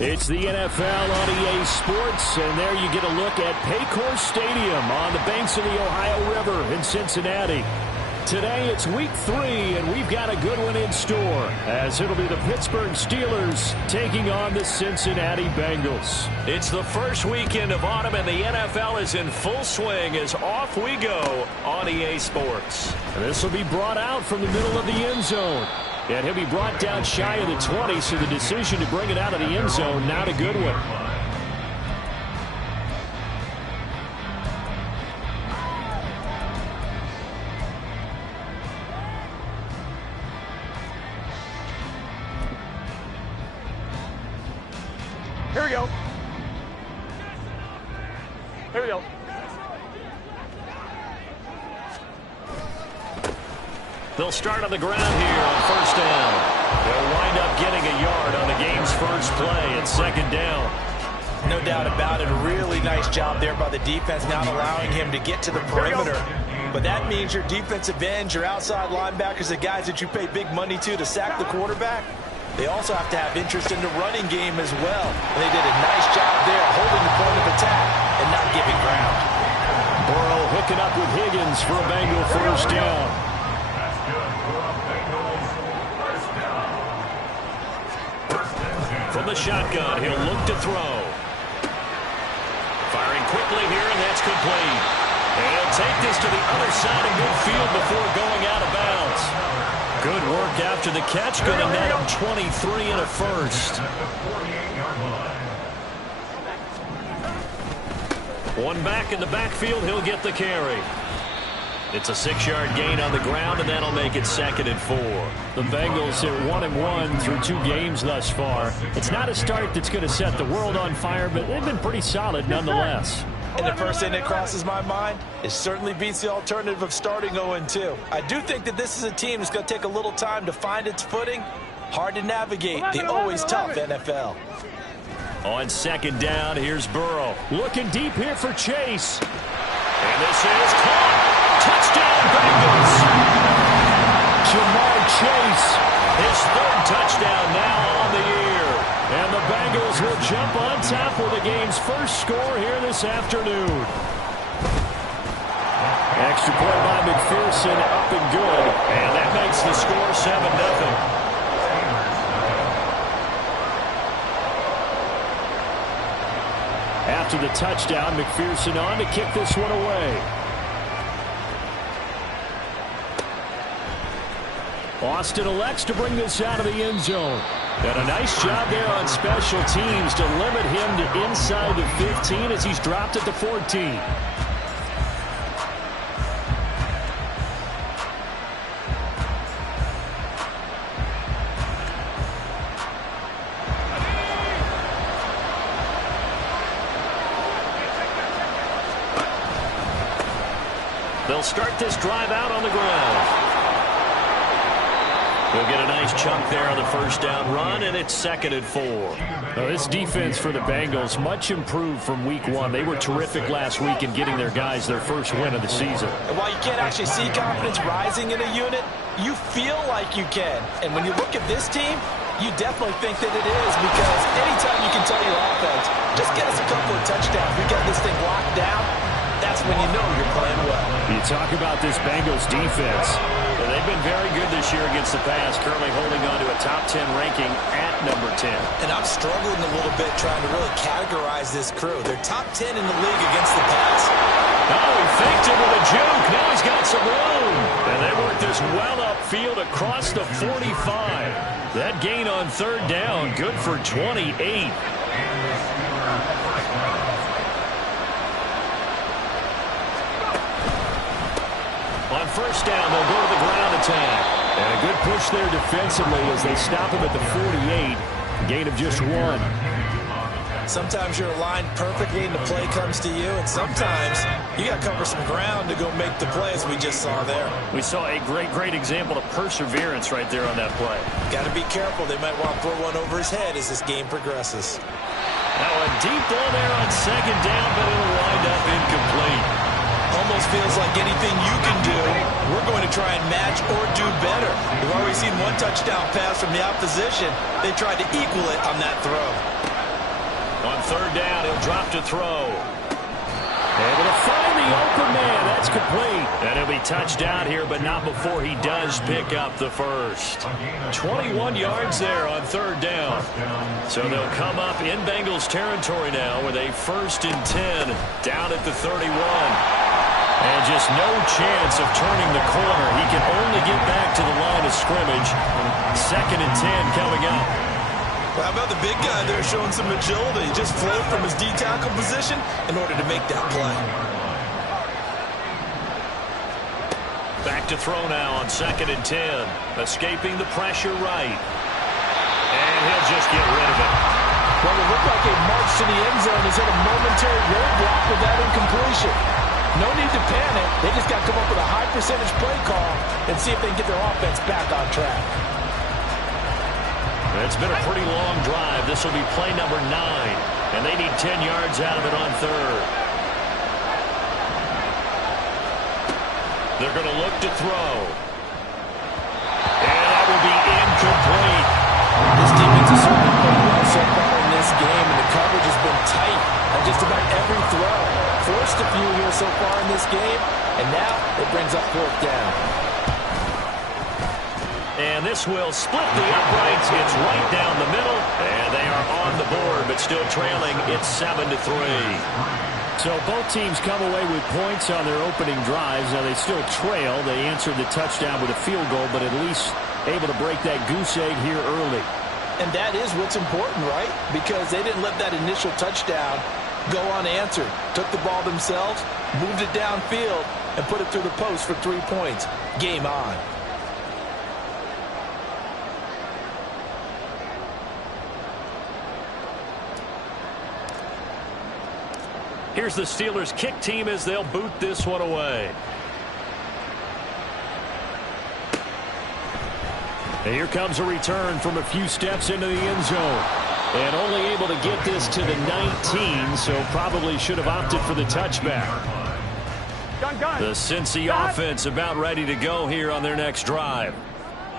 It's the NFL on EA Sports, and there you get a look at Paycor Stadium on the banks of the Ohio River in Cincinnati. Today it's week 3, and we've got a good one in store, as it'll be the Pittsburgh Steelers taking on the Cincinnati Bengals. It's the first weekend of autumn, and the NFL is in full swing as off we go on EA Sports. And this will be brought out from the middle of the end zone. And he'll be brought down shy of the 20, so the decision to bring it out of the end zone, not a good one. Here we go. Here we go. They'll start on the ground here on first down. They'll wind up getting a yard on the game's first play at second down. No doubt about it. A really nice job there by the defense, not allowing him to get to the perimeter. But that means your defensive ends, your outside linebackers, the guys that you pay big money to sack the quarterback, they also have to have interest in the running game as well. And they did a nice job there holding the point of attack and not giving ground. Burrow hooking up with Higgins for a Bengal first down. From the shotgun, he'll look to throw. Firing quickly here, and that's complete. And he'll take this to the other side of midfield before going out of bounds. Good work after the catch. Going to net him 23 and a first. One back in the backfield. He'll get the carry. It's a 6-yard gain on the ground, and that'll make it 2nd and 4. The Bengals are 1-1 through 2 games thus far. It's not a start that's going to set the world on fire, but they've been pretty solid nonetheless. And the first thing that crosses my mind, it certainly beats the alternative of starting 0-2. I do think that this is a team that's going to take a little time to find its footing. Hard to navigate the always tough NFL. On second down, here's Burrow. Looking deep here for Chase. And this is caught. Touchdown, Bengals. Jamar Chase, his 3rd touchdown now on the year. And the Bengals will jump on top with the game's first score here this afternoon. Extra point by McPherson, up and good. And that makes the score 7-0. After the touchdown, McPherson on to kick this one away. Austin elects to bring this out of the end zone. And a nice job there on special teams to limit him to inside the 15 as he's dropped at the 14. They'll start this drive out on the ground. They'll get a nice chunk there on the first down run, and it's 2nd and 4. Now, this defense for the Bengals, much improved from week 1. They were terrific last week in getting their guys their first win of the season. And while you can't actually see confidence rising in a unit, you feel like you can. And when you look at this team, you definitely think that it is, because anytime you can tell your offense, just get us a couple of touchdowns, we got this thing locked down, that's when you know you're playing well. You talk about this Bengals defense. They've been very good this year against the pass, currently holding on to a top 10 ranking at number 10. And I'm struggling a little bit trying to really categorize this crew. They're top 10 in the league against the pass. Oh, he faked it with a juke. Now he's got some room. And they work this well upfield across the 45. That gain on 3rd down, good for 28. On first down, they'll go to the ground attack. And a good push there defensively as they stop him at the 48. Gain of just 1. Sometimes you're aligned perfectly and the play comes to you, and sometimes you got to cover some ground to go make the play, as we just saw there. We saw a great example of perseverance right there on that play. Got to be careful. They might want to throw one over his head as this game progresses. Now a deep ball there on second down, but it'll wind up incomplete. Almost feels like anything you can do, we're going to try and match or do better. We've already seen one touchdown pass from the opposition. They tried to equal it on that throw. On third down, he'll drop to throw. Able to find the open man. That's complete. And he'll be touched out here, but not before he does pick up the first. 21 yards there on third down. So they'll come up in Bengals territory now with a 1st and 10 down at the 31. And just no chance of turning the corner. He can only get back to the line of scrimmage. 2nd and 10 coming up. Well, how about the big guy there showing some agility? Just float from his D-tackle position in order to make that play. Back to throw now on 2nd and 10. Escaping the pressure right. And he'll just get rid of it. Well, it looked like a march to the end zone. He's hit a momentary roadblock with that incompletion. No need to panic. They just got to come up with a high percentage play call and see if they can get their offense back on track. It's been a pretty long drive. This will be play number 9. And they need 10 yards out of it on third. They're going to look to throw. And that will be incomplete. This defense has certainly played well so far in this game, and the coverage has been tight on just about every throw. Forced a few here so far in this game, and now it brings up 4th down. And this will split the uprights. It's right down the middle. And they are on the board, but still trailing. It's 7-3. So both teams come away with points on their opening drives. Now they still trail. They answered the touchdown with a field goal, but at least able to break that goose egg here early. And that is what's important, right? Because they didn't let that initial touchdown go unanswered. Took the ball themselves, moved it downfield, and put it through the post for 3 points. Game on. Here's the Steelers' kick team as they'll boot this one away. And here comes a return from a few steps into the end zone. And only able to get this to the 19, so probably should have opted for the touchback. The Cincy offense about ready to go here on their next drive.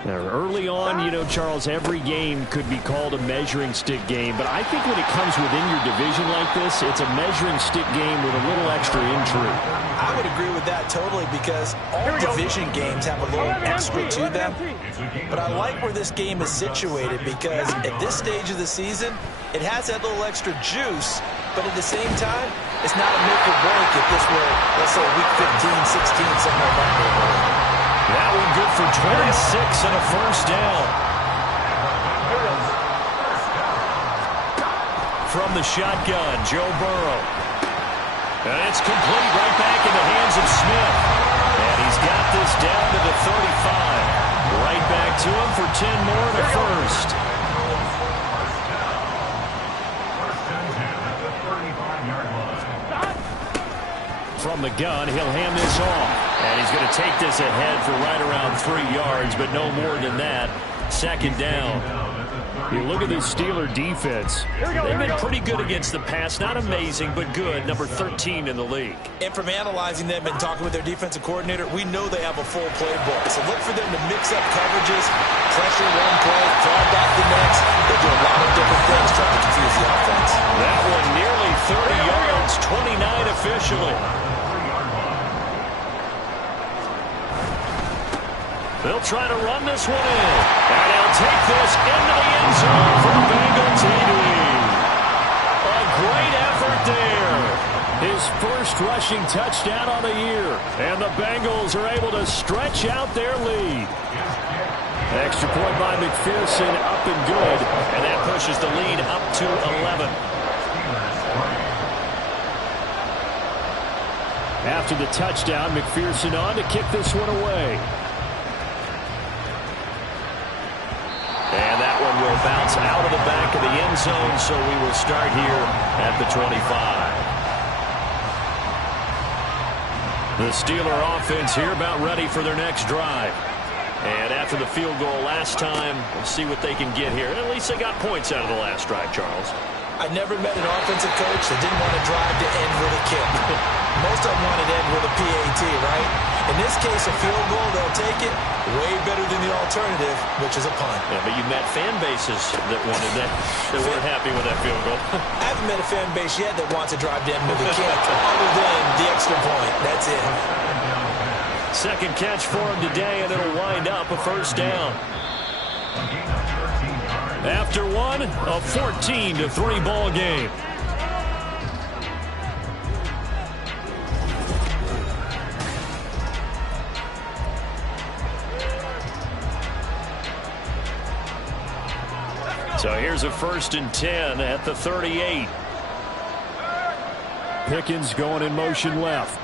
Now, early on, you know, Charles, every game could be called a measuring stick game. But I think when it comes within your division like this, it's a measuring stick game with a little extra intrigue. I would agree with that totally because all division games have a little extra to them. But I like where this game is situated because at this stage of the season, it has that little extra juice. But at the same time, it's not a make or break if this were, let's say, week 15, 16, something like that. That one good for 26 and a 1st down. From the shotgun, Joe Burrow. And it's complete right back in the hands of Smith. And he's got this down to the 35. Right back to him for 10 more and a 1st. From the gun, he'll hand this off. And he's going to take this ahead for right around 3 yards, but no more than that. 2nd down. You look at this Steeler defense. They've been pretty good against the pass. Not amazing, but good. Number 13 in the league. And from analyzing them and talking with their defensive coordinator, we know they have a full playbook. So look for them to mix up coverages, pressure one play, fall back the next. They do a lot of different things trying to confuse the offense. That one nearly 30 yards, 29 officially. They'll try to run this one in. And they'll take this into the end zone for the Bengals lead. A great effort there. His first rushing touchdown on the year. And the Bengals are able to stretch out their lead. Extra point by McPherson, up and good. And that pushes the lead up to 11. After the touchdown, McPherson on to kick this one away. And that one will bounce out of the back of the end zone, so we will start here at the 25. The Steeler offense here about ready for their next drive. And after the field goal last time, we'll see what they can get here. And at least they got points out of the last drive, Charles. I never met an offensive coach that didn't want to drive to end with a kick. Most of them wanted end with a PAT, right? In this case, a field goal, they'll take it. Way better than the alternative, which is a punt. Yeah, but you met fan bases that wanted that, that weren't happy with that field goal. I haven't met a fan base yet that wants to drive down to the kick other than the extra point. That's it. Second catch for him today, and it'll wind up a first down. After one, a 14-3 ball game. So here's a 1st and 10 at the 38. Pickens going in motion left.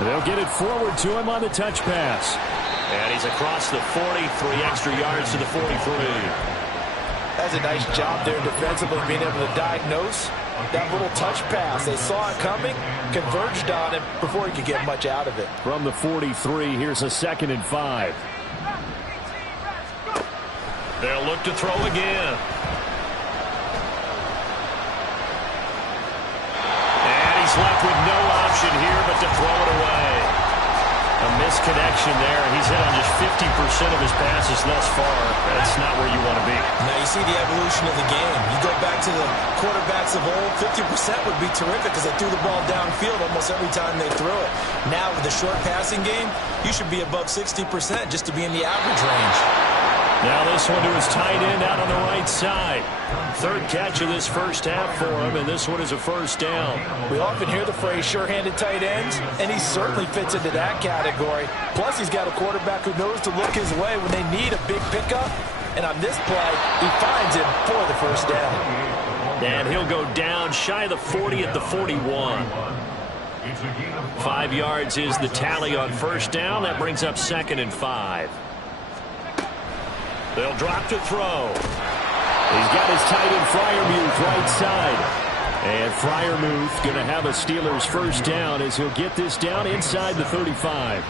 They'll get it forward to him on the touch pass. And he's across the 40, 3 extra yards to the 43. That's a nice job there defensively, being able to diagnose that little touch pass. They saw it coming, converged on it before he could get much out of it. From the 43, here's a 2nd and 5. They'll look to throw again. And he's left with no option here but to throw it away. A misconnection there. He's hit on just 50% of his passes thus far. That's not where you want to be. Now you see the evolution of the game. You go back to the quarterbacks of old, 50% would be terrific because they threw the ball downfield almost every time they threw it. Now with the short passing game, you should be above 60% just to be in the average range. Now this one to his tight end out on the right side. 3rd catch of this first half for him, and this one is a first down. We often hear the phrase sure-handed tight ends, and he certainly fits into that category. Plus, he's got a quarterback who knows to look his way when they need a big pickup. And on this play, he finds him for the first down. And he'll go down shy of the 40 at the 41. 5 yards is the tally on first down. That brings up 2nd and 5. They'll drop to throw. He's got his tight end Freiermuth right side. And Freiermuth going to have a Steelers first down as he'll get this down inside the 35.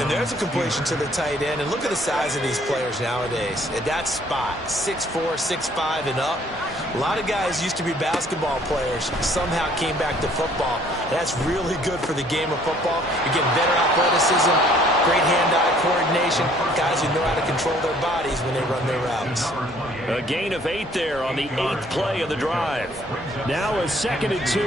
And there's a completion to the tight end. And look at the size of these players nowadays. At that spot, 6'4", 6'5", and up. A lot of guys used to be basketball players, somehow came back to football. That's really good for the game of football. You're getting better athleticism, great hand-eye coordination, guys who know how to control their bodies when they run their routes. A gain of 8 there on the 8th play of the drive. Now a 2nd and 2.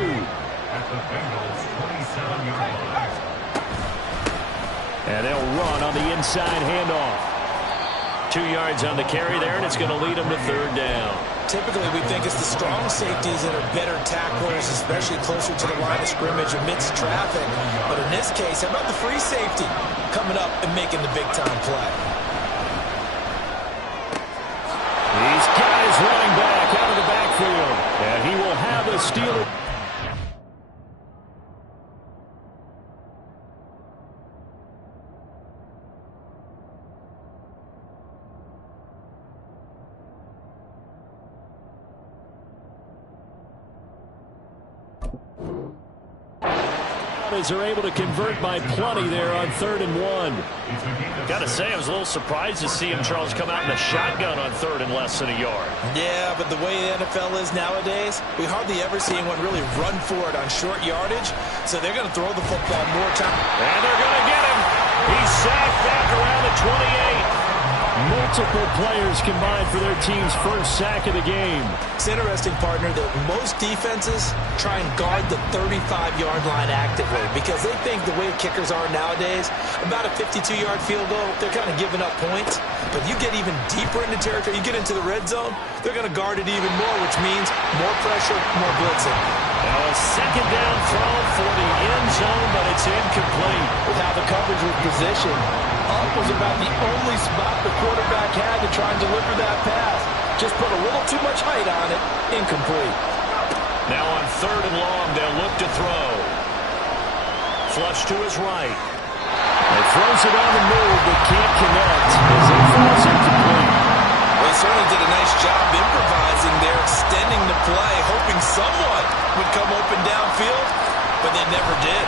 And they'll run on the inside handoff. 2 yards on the carry there, and it's going to lead them to 3rd down. Typically, we think it's the strong safeties that are better tacklers, especially closer to the line of scrimmage amidst traffic. But in this case, how about the free safety coming up and making the big-time play? He's got his running back out of the backfield, and he will have a Steeler. As they're able to convert by plenty there on 3rd and 1. Got to say, I was a little surprised to see him, Charles, come out in a shotgun on 3rd and less than a yard. Yeah, but the way the NFL is nowadays, we hardly ever see anyone really run for it on short yardage. So they're going to throw the football more time. And they're going to get him. He's sacked back around the 28. Multiple players combined for their team's first sack of the game. It's interesting, partner, that most defenses try and guard the 35-yard line actively because they think the way kickers are nowadays, about a 52-yard field goal, they're kind of giving up points. But you get even deeper into territory, you get into the red zone, they're going to guard it even more, which means more pressure, more blitzing. Now a 2nd down throw for the end zone, but it's incomplete. With how the coverage was positioned, up was about the only spot the quarterback had to try and deliver that pass. Just put a little too much height on it. Incomplete. Now on 3rd and long, they'll look to throw. Flush to his right. He throws it on the move, but can't connect as it falls incomplete. Well, he certainly did a nice job improvising there, extending the play, hoping someone would come open downfield, but they never did.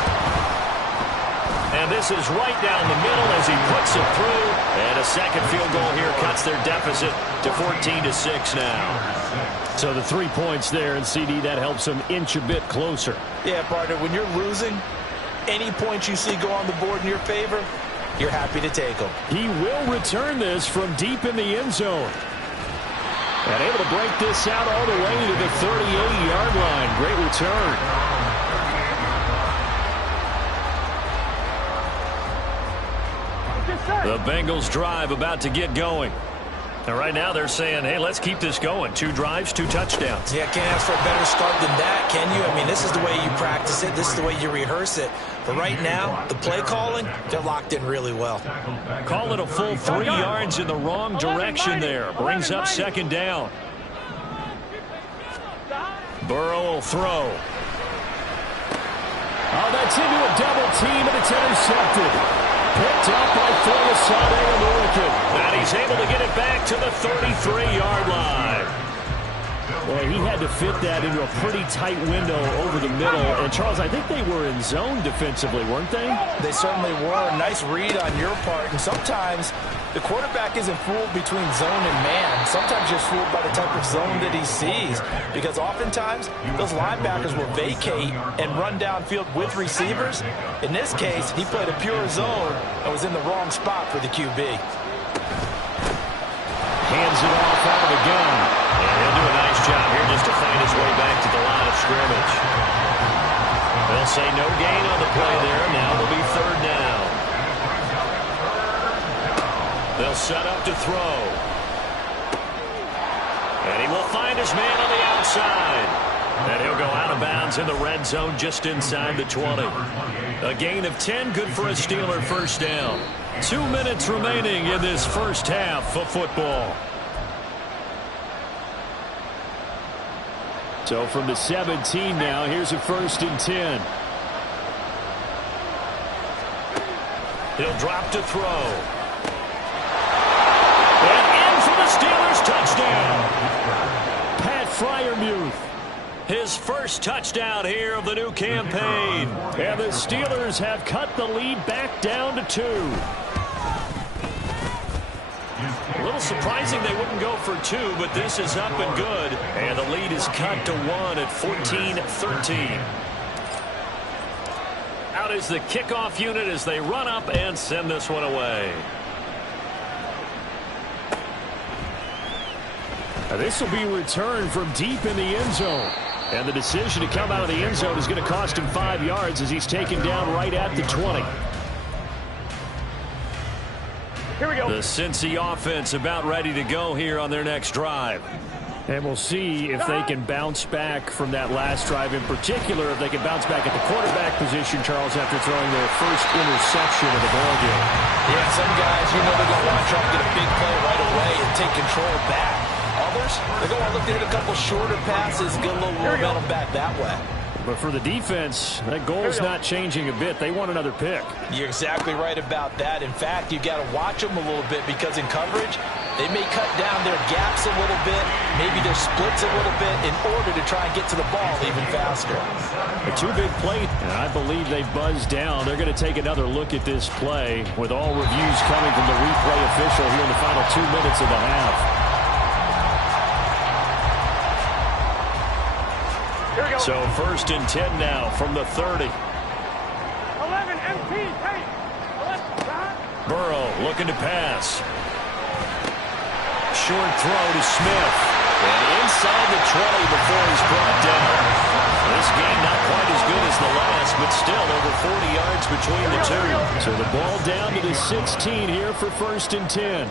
And this is right down the middle as he puts it through. And a second field goal here cuts their deficit to 14-6 now. So the 3 points there, and CD, that helps them inch a bit closer. Yeah, partner, when you're losing, Any points you see go on the board in your favor, you're happy to take them. He will return this from deep in the end zone. And able to break this out all the way to the 38-yard line. Great return. The Bengals drive about to get going. And right now they're saying, hey, let's keep this going. 2 drives, 2 touchdowns. Yeah, can't ask for a better start than that, can you? I mean, this is the way you practice it. This is the way you rehearse it. But right now, the play calling, they're locked in really well. Call it a full 3 yards in the wrong direction there. Brings up second down. Burrow will throw. Oh, that's into a double team, and it's intercepted. Picked up by Foyesade and Oregon. And he's able to get it back to the 33-yard line. Boy, he had to fit that into a pretty tight window over the middle. And, Charles, I think they were in zone defensively, weren't they? They certainly were. Nice read on your part. And sometimes the quarterback isn't fooled between zone and man. Sometimes you're fooled by the type of zone that he sees. Because oftentimes, those linebackers will vacate and run downfield with receivers. In this case, he played a pure zone and was in the wrong spot for the QB. Hands it off out of the gun. And he'll do a nice job here just to find his way back to the line of scrimmage. They'll say no gain on the play there. Now it'll be third down. They'll set up to throw. And he will find his man on the outside. And he'll go out of bounds in the red zone just inside the 20. A gain of 10, good for a Steeler first down. 2 minutes remaining in this first half of football. So from the 17 now, here's a 1st and 10. He'll drop to throw. And in for the Steelers touchdown. Pat Freiermuth. His first touchdown here of the new campaign. And the Steelers have cut the lead back down to 2. A little surprising they wouldn't go for 2, but this is up and good. And the lead is cut to 1 at 14-13. Out is the kickoff unit as they run up and send this one away. Now this will be returned from deep in the end zone. And the decision to come out of the end zone is going to cost him 5 yards as he's taken down right at the 20. Here we go. The Cincy offense about ready to go here on their next drive. And we'll see if they can bounce back from that last drive in particular, if they can bounce back at the quarterback position, Charles, after throwing their first interception of the ballgame. Yeah, some guys, you know they're going to want to try to get a big play right away and take control back. Others, they're going to look to hit a couple shorter passes, get a little momentum back that way. But for the defense, that goal is not changing a bit. They want another pick. You're exactly right about that. In fact, you got to watch them a little bit because in coverage, they may cut down their gaps a little bit, maybe their splits a little bit in order to try and get to the ball even faster. A 2 big play, and I believe they buzzed down. They're going to take another look at this play with all reviews coming from the replay official here in the final 2 minutes of the half. So 1st and 10 now from the 30. 11 MP, hey. Burrow looking to pass. Short throw to Smith. And inside the 20 before he's brought down. This game not quite as good as the last, but still over 40 yards between the two. So the ball down to the 16 here for 1st and 10.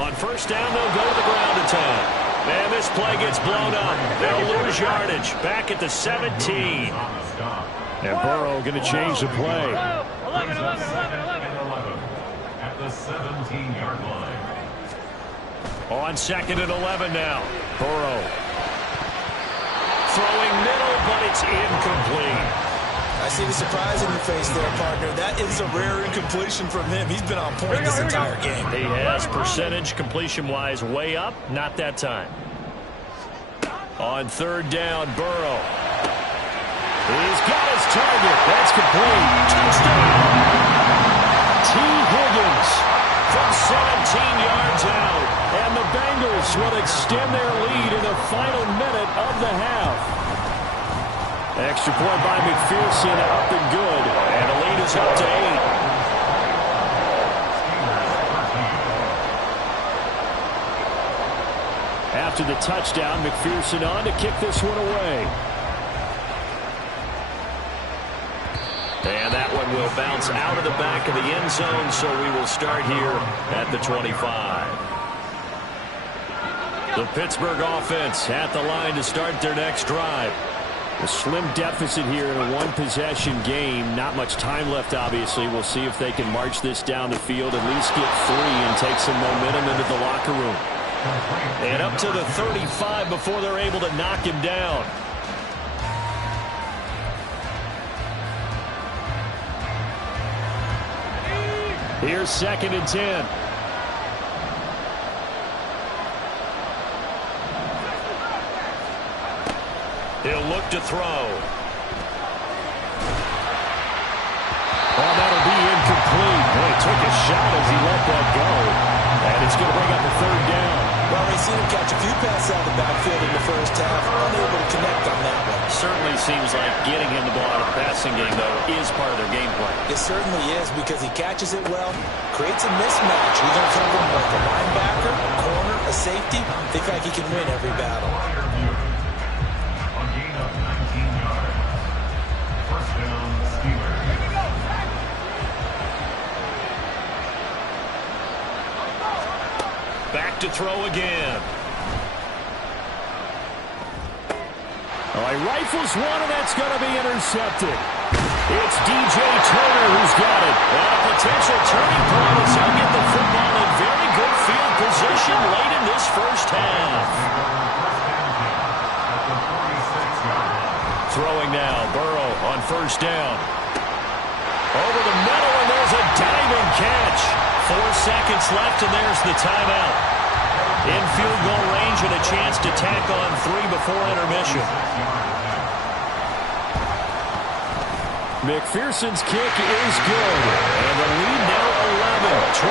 On 1st down, they'll go to the ground attack. And this play gets blown up. They'll lose yardage. Back at the 17. And Burrow going to change the play. 11. At the 17-yard line. On 2nd and 11 now. Burrow. Throwing middle, but it's incomplete. I see the surprise in your face there, partner. That is a rare incompletion from him. He's been on point this entire game. He has percentage completion-wise way up. Not that time. On 3rd down, Burrow. He's got his target. That's complete. Touchdown. T. Higgins from 17 yards out. And the Bengals will extend their lead in the final minute of the half. Extra point by McPherson, up and good. And the lead is up to 8. After the touchdown, McPherson on to kick this one away. And that one will bounce out of the back of the end zone, so we will start here at the 25. The Pittsburgh offense at the line to start their next drive. A slim deficit here in a one-possession game. Not much time left, obviously. We'll see if they can march this down the field, at least get 3 and take some momentum into the locker room. And up to the 35 before they're able to knock him down. Here's 2nd and 10. He'll look to throw. Oh, that'll be incomplete. Boy, took a shot as he let that go. And it's going to bring up a 3rd down. Well, we've seen him catch a few passes out of the backfield in the first half. Unable to connect on that one. Certainly seems like getting him the ball out of the passing game, though, is part of their game plan. It certainly is, because he catches it well, creates a mismatch. He's going to come from like a linebacker, a corner, a safety. Think like he can win every battle. A gain of 19 yards. First down, Steelers. Back to throw again. Oh, he rifles one, and that's going to be intercepted. It's DJ Turner who's got it. And a potential turning point as he'll get the football in very good field position late in this first half. Throwing now, Burrow on first down. Over the middle, and there's a diving catch. 4 seconds left, and there's the timeout. In field goal range and a chance to tack on 3 before intermission. McPherson's kick is good. And the lead now 11,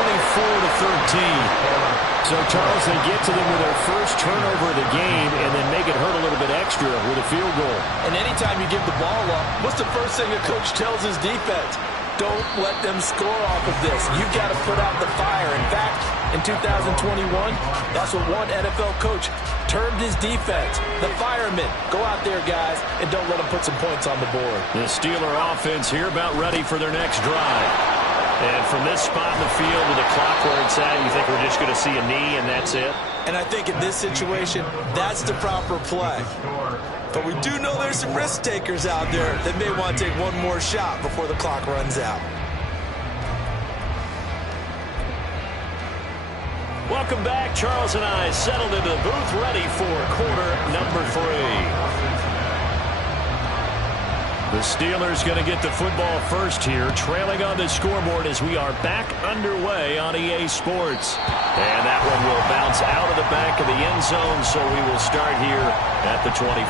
24-13. So, Charles, they get to them with their first turnover of the game and then make it hurt a little bit extra with a field goal. And anytime you give the ball up, what's the first thing a coach tells his defense? Don't let them score off of this. You've got to put out the fire. In fact, in 2021, that's what one NFL coach termed his defense. The firemen. Go out there, guys, and don't let them put some points on the board. The Steeler offense here about ready for their next drive. And from this spot in the field with the clock where it's at, you think we're just going to see a knee and that's it? And I think in this situation, that's the proper play. But we do know there's some risk takers out there that may want to take one more shot before the clock runs out. Welcome back. Charles and I settled into the booth ready for quarter number 3. The Steelers going to get the football first here, trailing on the scoreboard as we are back underway on EA Sports. And that one will bounce out of the back of the end zone, so we will start here at the 25.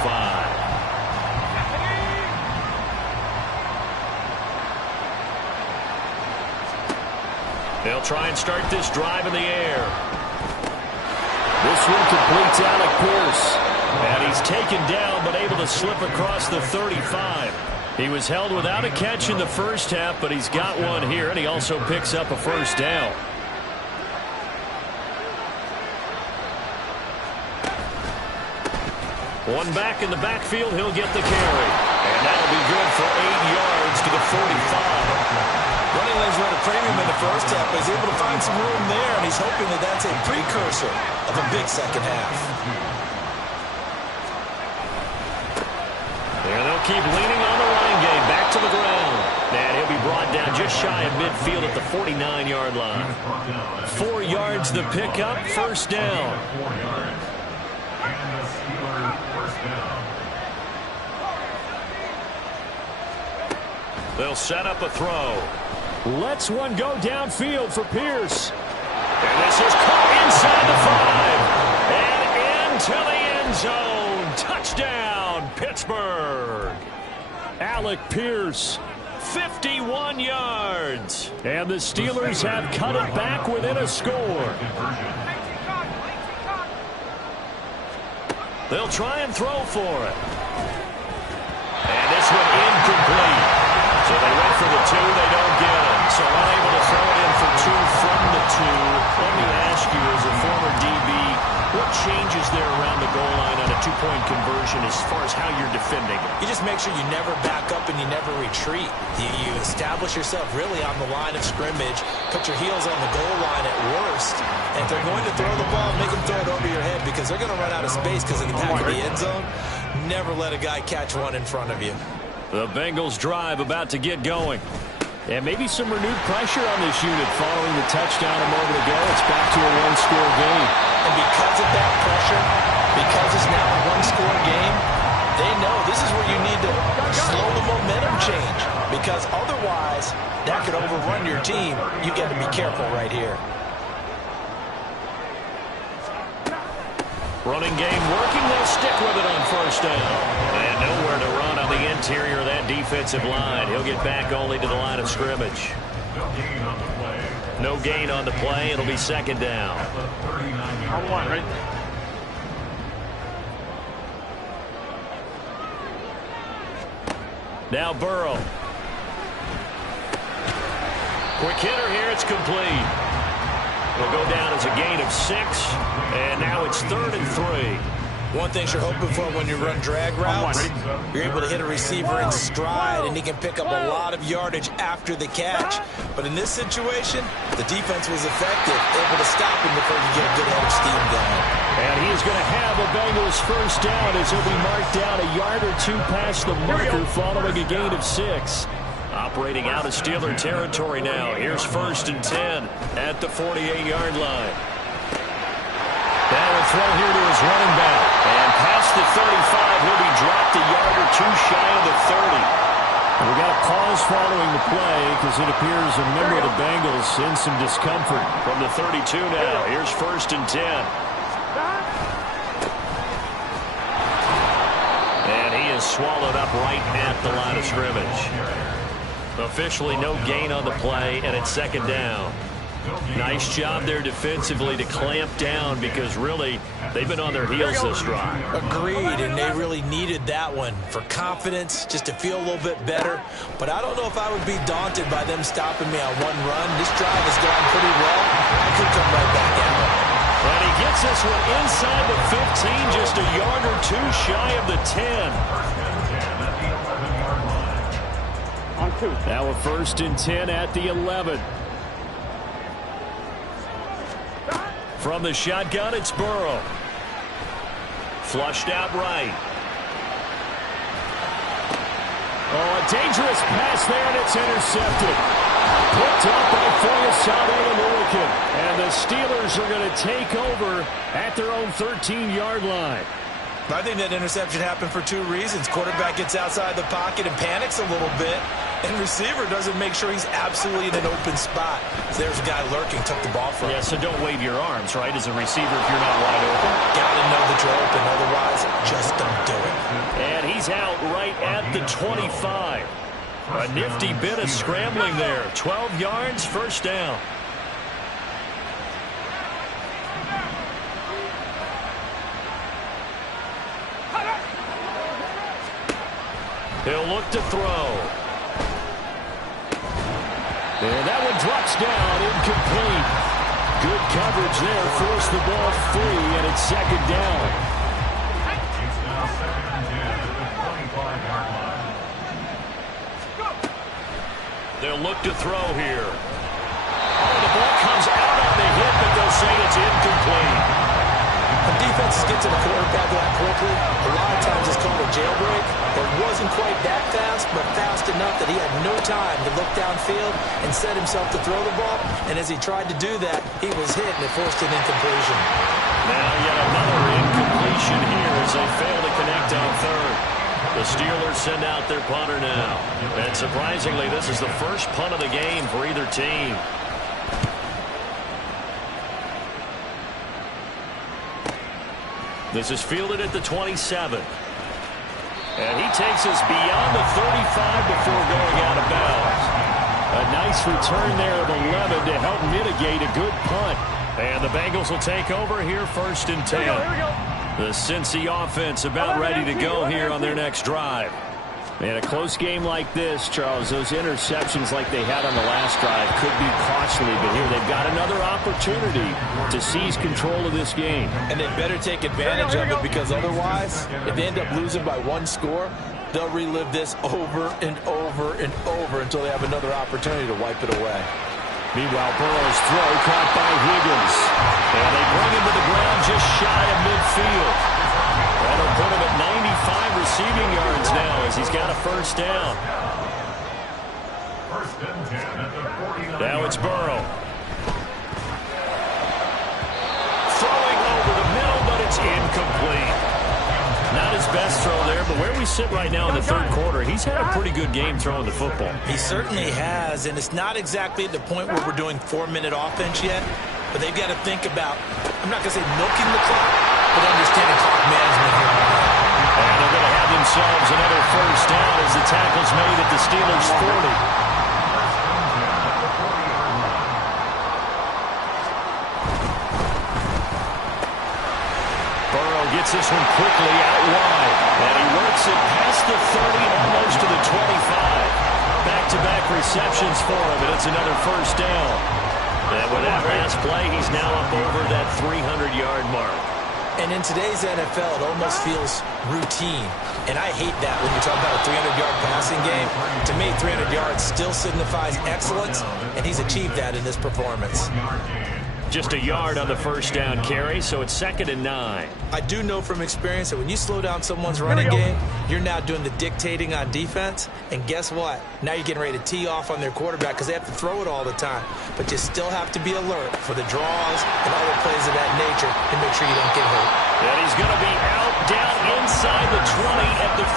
They'll try and start this drive in the air. This one completes Alec Pierce. And he's taken down but able to slip across the 35. He was held without a catch in the first half, but he's got one here, and he also picks up a first down. One back in the backfield, he'll get the carry. And that'll be good for 8 yards to the 45. Running lanes were at a premium in the first half, but he's able to find some room there, and he's hoping that that's a precursor of a big second half. And they'll keep leaning on the line game, back to the ground. And he'll be brought down just shy of midfield at the 49-yard line. 4 yards the pickup, first down. 4 yards. And the Steelers first down. They'll set up a throw. Lets one go downfield for Pierce. And this is caught inside the 5. And into the end zone. Touchdown, Pittsburgh. Alec Pierce, 51 yards. And the Steelers have cut it back within a score. They'll try and throw for it. And two-point conversion as far as how you're defending it? You just make sure you never back up and you never retreat. You establish yourself really on the line of scrimmage, put your heels on the goal line at worst, and if they're going to throw the ball, make them throw it over your head because they're going to run out of space because of the back of the end zone. Never let a guy catch one in front of you. The Bengals drive about to get going. And maybe some renewed pressure on this unit following the touchdown a moment ago. It's back to a one-score game. And because of that pressure, because it's now a one-score game, they know this is where you need to slow the momentum change. Because otherwise, that could overrun your team. You got to be careful right here. Running game working. They'll stick with it on first down. And nowhere to run on the interior of that defensive line. He'll get back only to the line of scrimmage. No gain on the play. It'll be second down. Right? Now Burrow. Quick hitter here. It's complete. It'll go down as a gain of 6. And now it's 3rd and 3. One thing you're hoping for when you run drag routes, you're able to hit a receiver in stride, and he can pick up a lot of yardage after the catch. But in this situation, the defense was effective, able to stop him before you get a good head of steam going. And he is going to have a Bengals first down as he'll be marked down a yard or two past the marker following a gain of 6. Operating out of Steeler territory now. Here's 1st and 10 at the 48-yard line. That will throw here to his running back. And past the 35, he'll be dropped a yard or two shy of the 30. And we got a pause following the play because it appears a member of the Bengals in some discomfort from the 32 now. Here's 1st and 10. And he is swallowed up right at the line of scrimmage. Officially no gain on the play, and it's second down. Nice job there defensively to clamp down because really they've been on their heels this drive. Agreed, and they really needed that one for confidence, just to feel a little bit better. But I don't know if I would be daunted by them stopping me on one run. This drive has gone pretty well. I could come right back at it. And he gets this one inside the 15, just a yard or two shy of the 10. On 2. Now a 1st and 10 at the 11. From the shotgun, it's Burrow. Flushed out right. Oh, a dangerous pass there, and it's intercepted. Picked up by Foyesade and Milliken. And the Steelers are going to take over at their own 13-yard line. I think that interception happened for 2 reasons. Quarterback gets outside the pocket and panics a little bit, and receiver doesn't make sure he's absolutely in an open spot. So there's a guy lurking, took the ball from him. Yeah, so don't wave your arms, right, as a receiver if you're not wide open. Got to know that you're open, otherwise just don't do it. And he's out right at the 25. A nifty bit of scrambling there. 12 yards, first down. He'll look to throw. And that one drops down, incomplete. Good coverage there, forced the ball free, and it's second down. It's now 2nd and 10 at the 25-yard line. They'll look to throw here. Oh, the ball comes out on the hit, but they'll say it's incomplete. When defenses get to the quarterback that quickly, a lot of times it's called a jailbreak. It wasn't quite that fast, but fast enough that he had no time to look downfield and set himself to throw the ball. And as he tried to do that, he was hit and it forced an incompletion. Now yet another incompletion here as they fail to connect on third. The Steelers send out their punter now. And surprisingly, this is the first punt of the game for either team. This is fielded at the 27. And he takes us beyond the 35 before going out of bounds. A nice return there of 11 to help mitigate a good punt. And the Bengals will take over here 1st and 10. Here we go. The Cincy offense about ready to go here on their next drive. In a close game like this, Charles, those interceptions like they had on the last drive could be costly, but here they've got another opportunity to seize control of this game. And they better take advantage of it, because otherwise, if they end up losing by one score, they'll relive this over and over and over until they have another opportunity to wipe it away. Meanwhile, Burrow's throw caught by Higgins. And they bring him to the ground just shy of midfield. That'll put him at 95 receiving yards now as he's got a first down. First and 10 at the 49. Now it's Burrow. Throwing over the middle, but it's incomplete. Not his best throw there, but where we sit right now in the third quarter, he's had a pretty good game throwing the football. He certainly has, and it's not exactly at the point where we're doing 4-minute offense yet, but they've got to think about, I'm not going to say milking the clock, but understanding clock management here. And they're going to have themselves another first down as the tackle's made at the Steelers' 40. Gets this one quickly out wide, and he works it past the 30, almost to the 25. Back-to-back receptions for him, and it's another first down. And with that last play, he's now up over that 300-yard mark. And in today's NFL, it almost feels routine. And I hate that when you talk about a 300-yard passing game. To me, 300 yards still signifies excellence, and he's achieved that in this performance. Just a yard on the first down carry, so it's 2nd and 9. I do know from experience that when you slow down someone's running game, you're now doing the dictating on defense. And guess what? Now you're getting ready to tee off on their quarterback because they have to throw it all the time. But you still have to be alert for the draws and other plays of that nature to make sure you don't get hurt. And he's going to be out down inside the 20 at the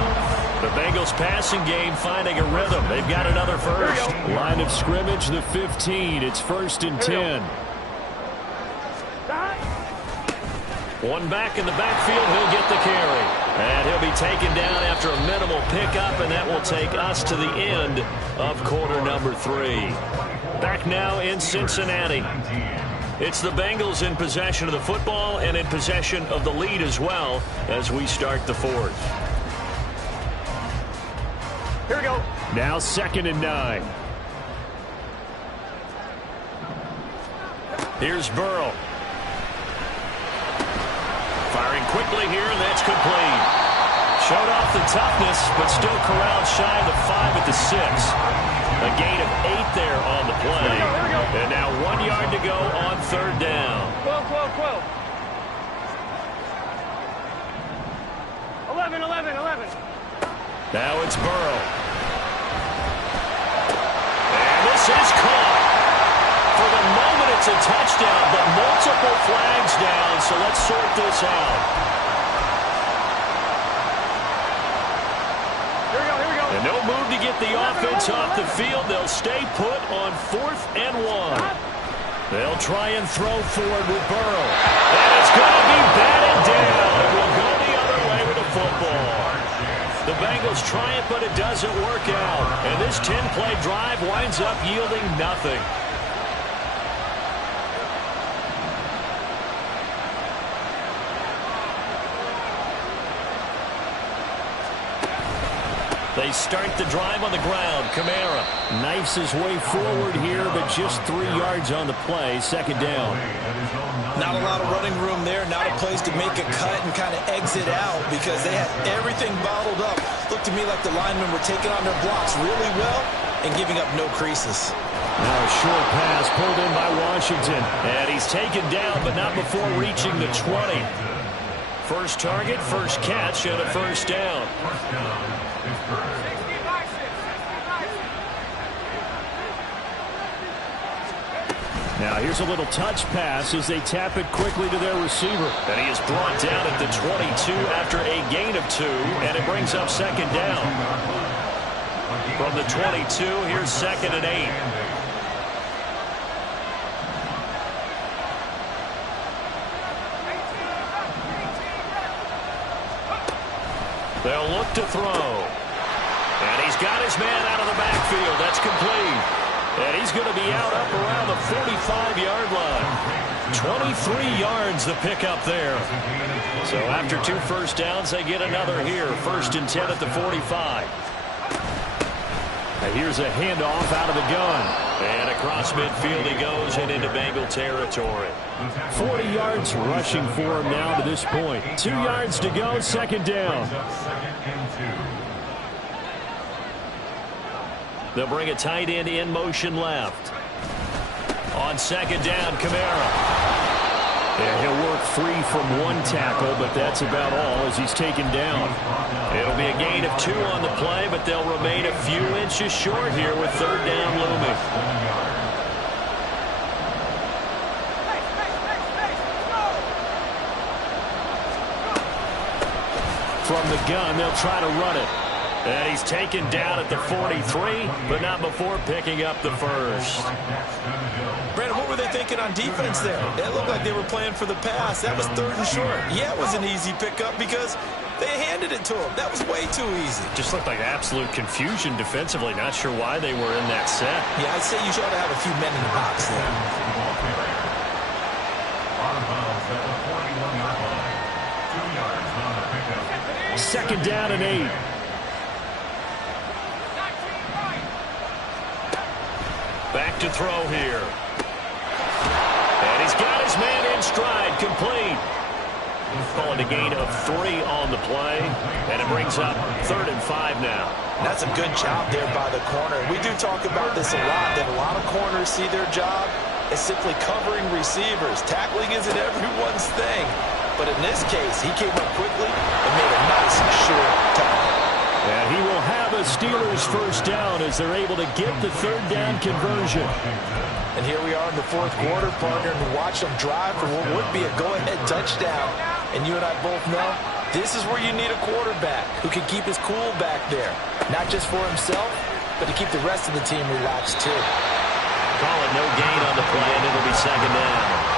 15. The Bengals passing game finding a rhythm. They've got another first. Line of scrimmage, the 15. It's 1st and 10. One back in the backfield. He'll get the carry. And he'll be taken down after a minimal pickup, and that will take us to the end of quarter number 3. Back now in Cincinnati. It's the Bengals in possession of the football and in possession of the lead as well as we start the 4th. Here we go. Now 2nd and 9. Here's Burrow. Firing quickly here, and that's complete. Showed off the toughness, but still corralled shy of the 5 at the 6. A gain of 8 there on the play. Here we go. And now 1 yard to go on 3rd down. 12, 12, 12. 11, 11, 11. Now it's Burrow. And this is caught. For the moment, it's a touchdown, but multiple flags down, so let's sort this out. Here we go, here we go. And no move to get the offense off the field. They'll stay put on 4th and 1. They'll try and throw forward with Burrow. And it's going to be batted down. It will go the other way with the football. The Bengals try it, but it doesn't work out. And this 10-play drive winds up yielding nothing. They start the drive on the ground. Kamara knifes his way forward here, but just 3 yards on the play. 2nd down. Not a lot of running room there. Not a place to make a cut and kind of exit out because they had everything bottled up. Looked to me like the linemen were taking on their blocks really well and giving up no creases. Now a short pass pulled in by Washington. And he's taken down, but not before reaching the 20. First target, first catch, and a first down. Now here's a little touch pass as they tap it quickly to their receiver. And he is brought down at the 22 after a gain of 2, and it brings up 2nd down. From the 22, here's 2nd and 8. They'll look to throw. And he's got his man out of the backfield. That's complete. And he's going to be out up around the 45-yard line. 23 yards the pickup there. So after 2 first downs, they get another here. 1st and 10 at the 45. And here's a handoff out of the gun. And across midfield he goes and into Bengal territory. 40 yards rushing for him now to this point. 2 yards to go, 2nd down. They'll bring a tight end in motion left. On 2nd down, Kamara. Yeah, he'll work free from 1 tackle, but that's about all as he's taken down. It'll be a gain of 2 on the play, but they'll remain a few inches short here with 3rd down looming. From the gun, they'll try to run it. And he's taken down at the 43, but not before picking up the 1st. Brandon, what were they thinking on defense there? It looked like they were playing for the pass. That was 3rd and short. Yeah, it was an easy pickup because they handed it to him. That was way too easy. Just looked like absolute confusion defensively. Not sure why they were in that set. Yeah, I'd say you should have a few men in the box there. 2nd down and 8. Back to throw here. And he's got his man in stride, complete. Calling a gain of 3 on the play. And it brings up 3rd and 5 now. That's a good job there by the corner. We do talk about this a lot, that a lot of corners see their job as simply covering receivers. Tackling isn't everyone's thing. But in this case, he came up quickly and made a nice, short tackle. And he will have a Steelers 1st down as they're able to get the 3rd down conversion. And here we are in the 4th quarter, partner, and watch them drive for what would be a go-ahead touchdown. And you and I both know this is where you need a quarterback who can keep his cool back there. Not just for himself, but to keep the rest of the team relaxed too. Call it no gain on the play, and it'll be 2nd down.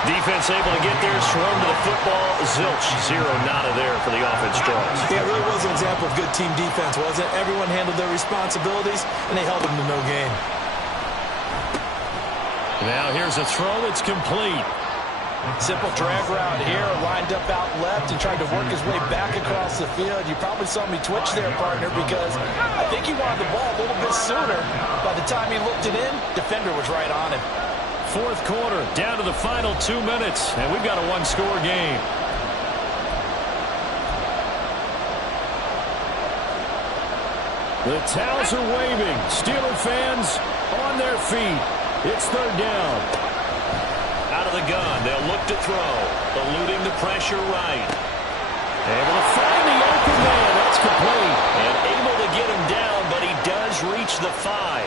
Defense able to get there, swarm to the football. Zilch, 0 nada there for the offense draws. Yeah, it really was an example of good team defense, wasn't it? Everyone handled their responsibilities, and they held them to no gain. Now here's a throw that's complete. Simple drag route here, lined up out left and tried to work his way back across the field. You probably saw me twitch there, partner, because I think he wanted the ball a little bit sooner. By the time he looked it in, defender was right on him. 4th quarter, down to the final 2 minutes, and we've got a 1-score game. The towels are waving. Steeler fans on their feet. It's 3rd down. Out of the gun, they'll look to throw. Eluding the pressure right. Able to find the open man. That's complete. And able to get him down, but he does reach the 5.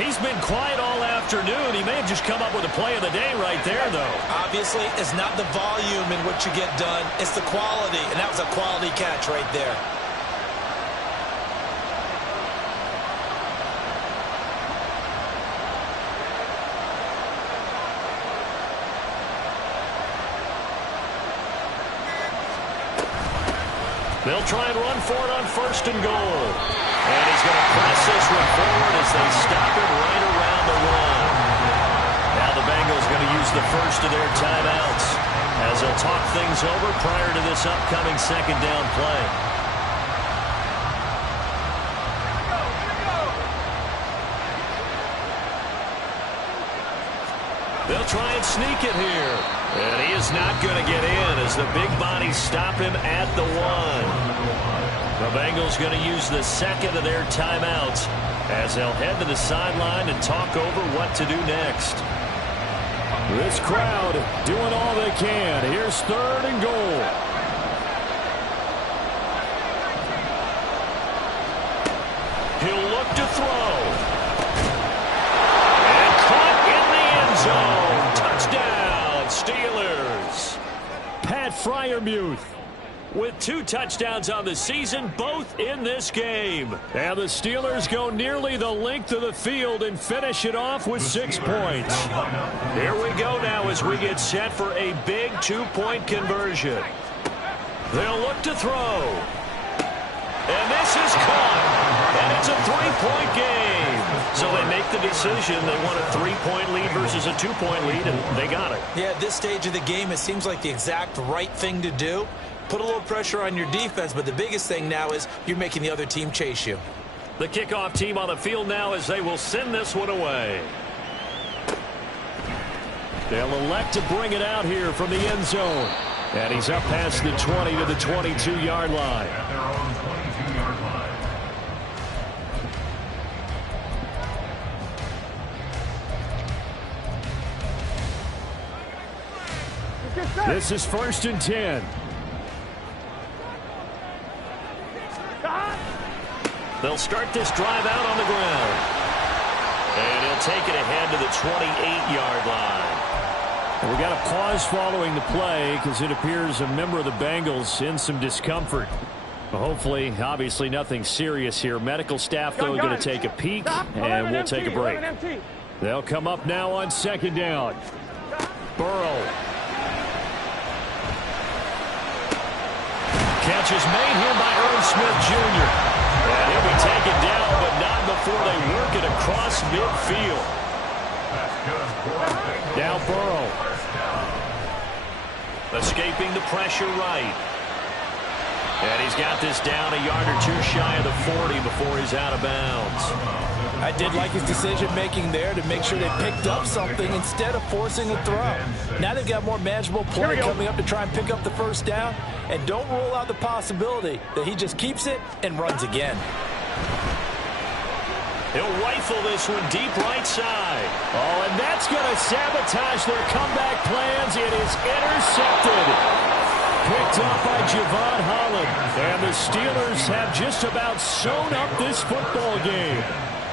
He's been quiet all afternoon. He may have just come up with a play of the day right there, though. Obviously, it's not the volume in which you get done. It's the quality, and that was a quality catch right there. They'll try and run for it on 1st and goal. And he's going to press this one forward as they stop it right around the run. Now the Bengals going to use the first of their timeouts as they'll talk things over prior to this upcoming 2nd down play. They'll try and sneak it here. And he is not going to get in as the big bodies stop him at the 1. The Bengals going to use the 2nd of their timeouts as they'll head to the sideline and talk over what to do next. This crowd doing all they can. Here's 3rd and goal. He'll look to throw. And caught in the end zone. Touchdown, Steelers. Pat Freiermuth with 2 touchdowns on the season, both in this game. And the Steelers go nearly the length of the field and finish it off with 6 points. Here we go now as we get set for a big 2-point conversion. They'll look to throw. And this is caught. And it's a 3-point game. So they make the decision. They want a 3-point lead versus a 2-point lead, and they got it. Yeah, at this stage of the game, it seems like the exact right thing to do. Put a little pressure on your defense, but the biggest thing now is you're making the other team chase you. The kickoff team on the field now as they will send this one away. They'll elect to bring it out here from the end zone. And he's up past the 20 to the 22-yard line. At their own 22-yard line. This is 1st and 10. They'll start this drive out on the ground. And he'll take it ahead to the 28-yard line. And we got a pause following the play because it appears a member of the Bengals in some discomfort. Well, hopefully, obviously nothing serious here. Medical staff, though, going to take a peek, and we'll take a break. They'll come up now on 2nd down. Burrow. Catch is made here by Irv Smith Jr. And he'll be taken down, but not before they work it across midfield. Now Burrow. Escaping the pressure right. And he's got this down a yard or two shy of the 40 before he's out of bounds. I did like his decision-making there to make sure they picked up something instead of forcing a throw. Now they've got more manageable play coming up to try and pick up the first down. And don't rule out the possibility that he just keeps it and runs again. He'll rifle this one deep right side. Oh, and that's going to sabotage their comeback plans. It is intercepted. Picked up by Javon Holland. And the Steelers have just about sewn up this football game.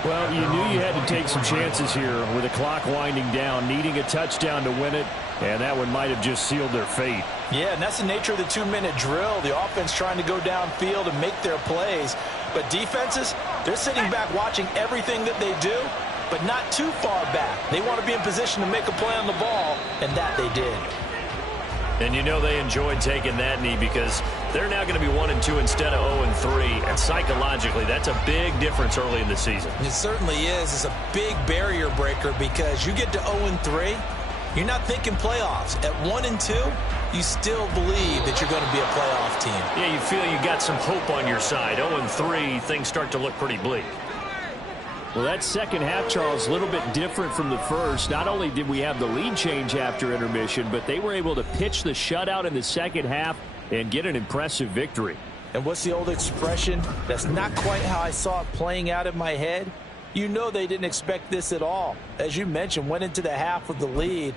Well, you knew you had to take some chances here with the clock winding down, needing a touchdown to win it. And that one might have just sealed their fate. Yeah, and that's the nature of the 2-minute drill. The offense trying to go downfield and make their plays. But defenses, they're sitting back watching everything that they do, but not too far back. They want to be in position to make a play on the ball, and that they did. And you know they enjoyed taking that knee because they're now going to be 1-2 instead of 0-3. And psychologically, that's a big difference early in the season. It certainly is. It's a big barrier breaker because you get to 0-3, you're not thinking playoffs. At 1-2, you still believe that you're going to be a playoff team. Yeah, you feel you got some hope on your side. 0-3, things start to look pretty bleak. Well, that second half, Charles, a little bit different from the first. Not only did we have the lead change after intermission, but they were able to pitch the shutout in the second half and get an impressive victory. And what's the old expression? That's not quite how I saw it playing out in my head. You know they didn't expect this at all. As you mentioned, went into the half with the lead.